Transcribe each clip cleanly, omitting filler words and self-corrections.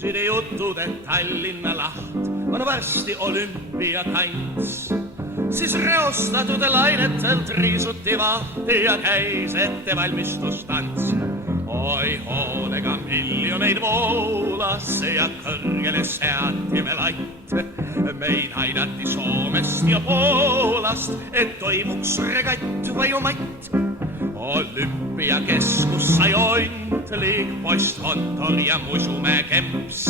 Kuulside jutud, et Tallinna laht on varsti olümpiakants. Siis reostatud lainetelt riisuti vahti ja käis ettevalmistustants. Oi hoolega miljoneid voolas ja kõrgele seati me lait. Meid aidati Soomest ja Poolast, et toimuks regatt või matt. Olümpiakeskus sai ontlik, postkontor ja Musumäe kemps.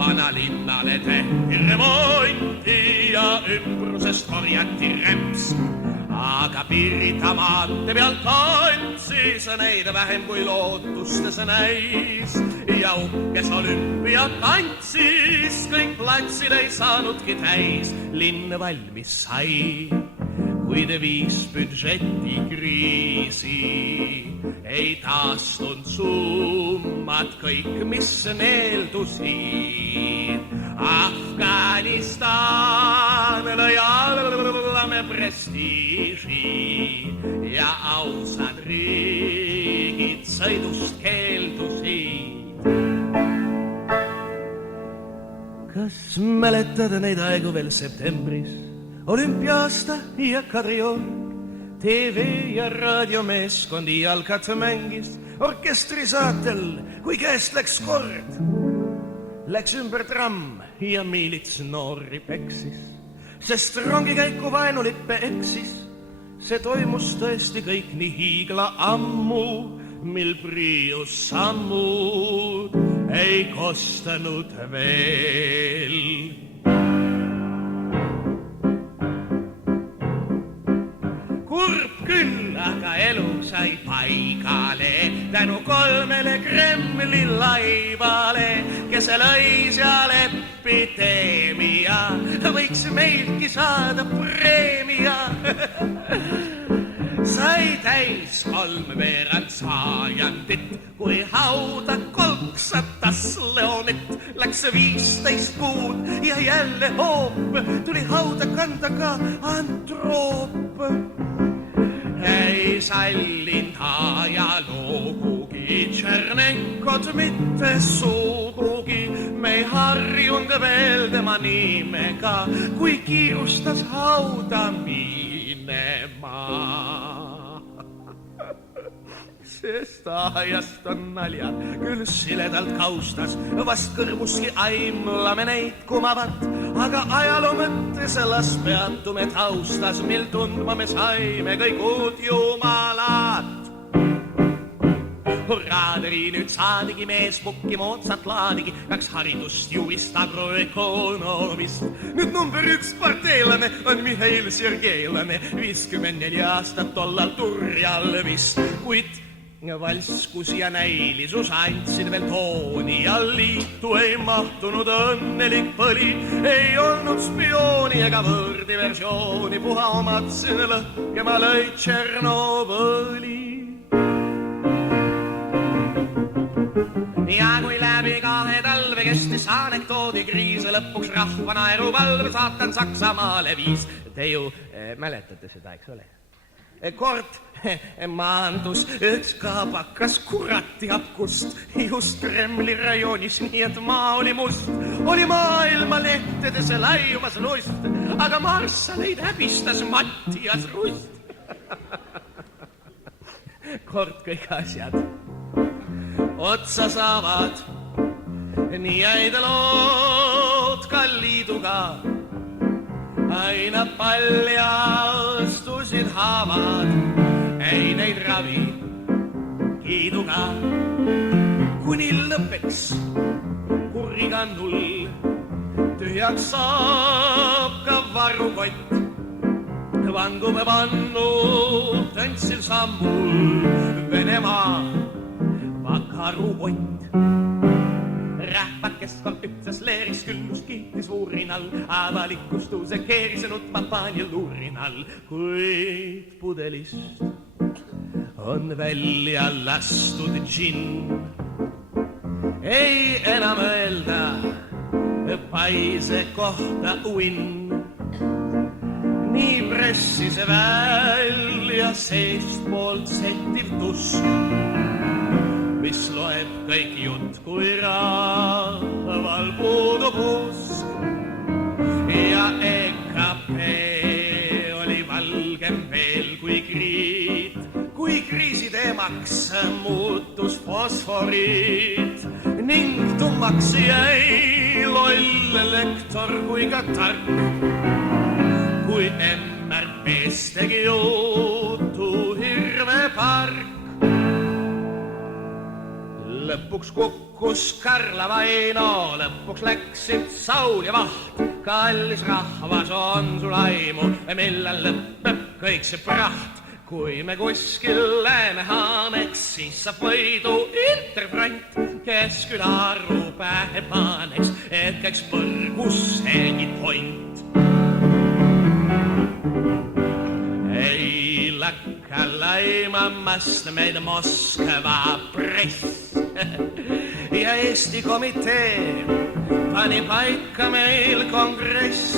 Vanalinnale tehti remonti ja ümbrusest korjati remps. Aga Pirita maante pealt tantsis neid vähem kui lootustes näis. Ja uhkes olümpiakantsis kõik platsid ei saanudki täis. Linn valmis sai, kuid viis budžetikriisi. Ei taastunud summad kõik, mis neeldusid. Afganistan lõi alla me prestiiži ja ausad riigid sõidust keeldusid. Kas mäletad neid aegu veel septembris? Olümpiaasta ja Kadrion, TV ja raadiomeeskond jalkat mängis orkestrisaatel, kui käest läks kord. Läks ümber tramm ja miilits noori peksis, sest rongikäiku vaenulippe eksis. See toimus tõesti kõik nii hiigla ammu, mil Prius sammud ei kostanud veel. Kurb küll, aga elu sai paigale tänu 3 Kremli laivale, kes lõi seal epideemia, võiks meiltki saada preemia. Sai täis 3 sajandit, kui hauda kolksatas Leonit. Läks 15 kuud ja jälle hoop, tuli hauda kanda ka Antroop. Ei sallinud ajaloogugi Tšernenkod mitte sugugi. Me ei harjunud veel tema nimega, kui kiirustas hauda minema. Sest ajast on naljad, küll siledalt kaustas, vast kõrvuski aimlame neid kumavat. Aga ajaloo mõttes las peatume taustas, mil tundma me saime kõik uut jumalat. Hurraaderi nüüd saadigi mees pukki moodsat laadigi, 2 haridust, jurist, agroökonomist. Nüüd number 1 parteilane on Mihhail Sergeilane, 54 aastat tollal turjal vist, kuid valskus ja näilisus andsid veel tooni ja liitu ei mahtunud õnnelik põli. Ei olnud spiooni ega võrdi versiooni, puha omad siin lõhkema lõi Tšernobõli. Ja kui läbi 2 talve kestis anekdoodi kriis, lõpuks rahva naeruvalve saatan Saksamaale viis. Te ju mäletate seda, eks ole? Kord maandus üks kaabakas kurati akust just Kremli rajoonis, nii et maa oli must. Oli maailma lehtedes laiumas lust, aga marssaleid häbistas Mattias Rust. Kord kõik asjad otsa saavad, nii jäid lood ka liiduga. Aina paljastusid haavad, ei neid ravi kiiduga. Kuni lõpeks kurriga 0, tühjaks saab ka varukott. Vangume pannud tantsil sammul Venemaa vakarupott. Rahvakest kord ütles leeriks küllust kiitis vuurinal, avalikustus keerisenud pampaania luurinal. Kuid pudelist on välja lastud džinn, ei enam öelda paise kohta win. Nii pressis välja seestpoolt settiv tusk, mis loeb kõik jutt kui rahva rahval puudub usk ja EKP oli valgem veel kui kriit, kui kriisi teemaks muutus fosforiit ning tummaks jäi loll elektor kui ka tark, kui MRP-s tegi jutu hirvepark. Lõpuks kukkus Karla Vaino, lõpuks läksid Saul ja Vaht. Kallis rahvas, on sul aimu, millal lõpeb kõik see praht? Kui me kuskil läheme haameks, siis saab võidu Interfront, kes küll aru pähe paneks, et käiks põrgus hengid point. Ei lakka laimamast meid Moskva press ja Eesti komitee pani paika meil kongress.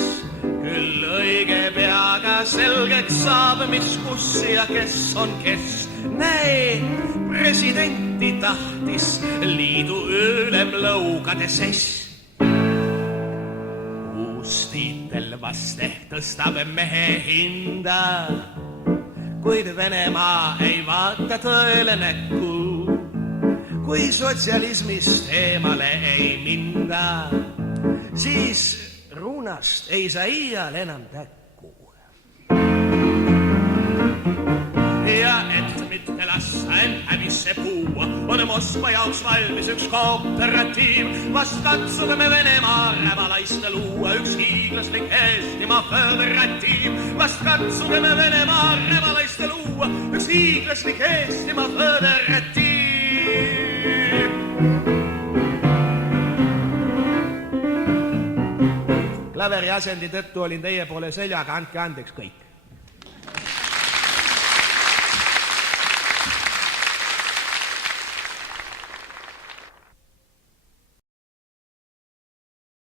Küll õige peaga selgeks saab, mis kus ja kes on kes. Näe, presidenti tahtis liidu ülemlõugade sess. Uus tiitel vaste tõstab mehe hinda, kuid Venemaa ei vaata tõele näkku. Kui sotsialismist eemale ei minda, siis ruunast ei saa iial enam täkku. Ja et mitte lasta end hävisse puua, on Moskva jaoks valmis üks kooperatiiv. Vast katsuge me Venemaa räbalaiste luua, üks hiiglaslik Eestimaa föderatiiv. Vast katsuge me Venemaa räbalaiste luua, üks hiiglaslik Eestimaa föderatiiv. Klaveri asendi tõttu olin teie poole seljaga, andke andeks kõik.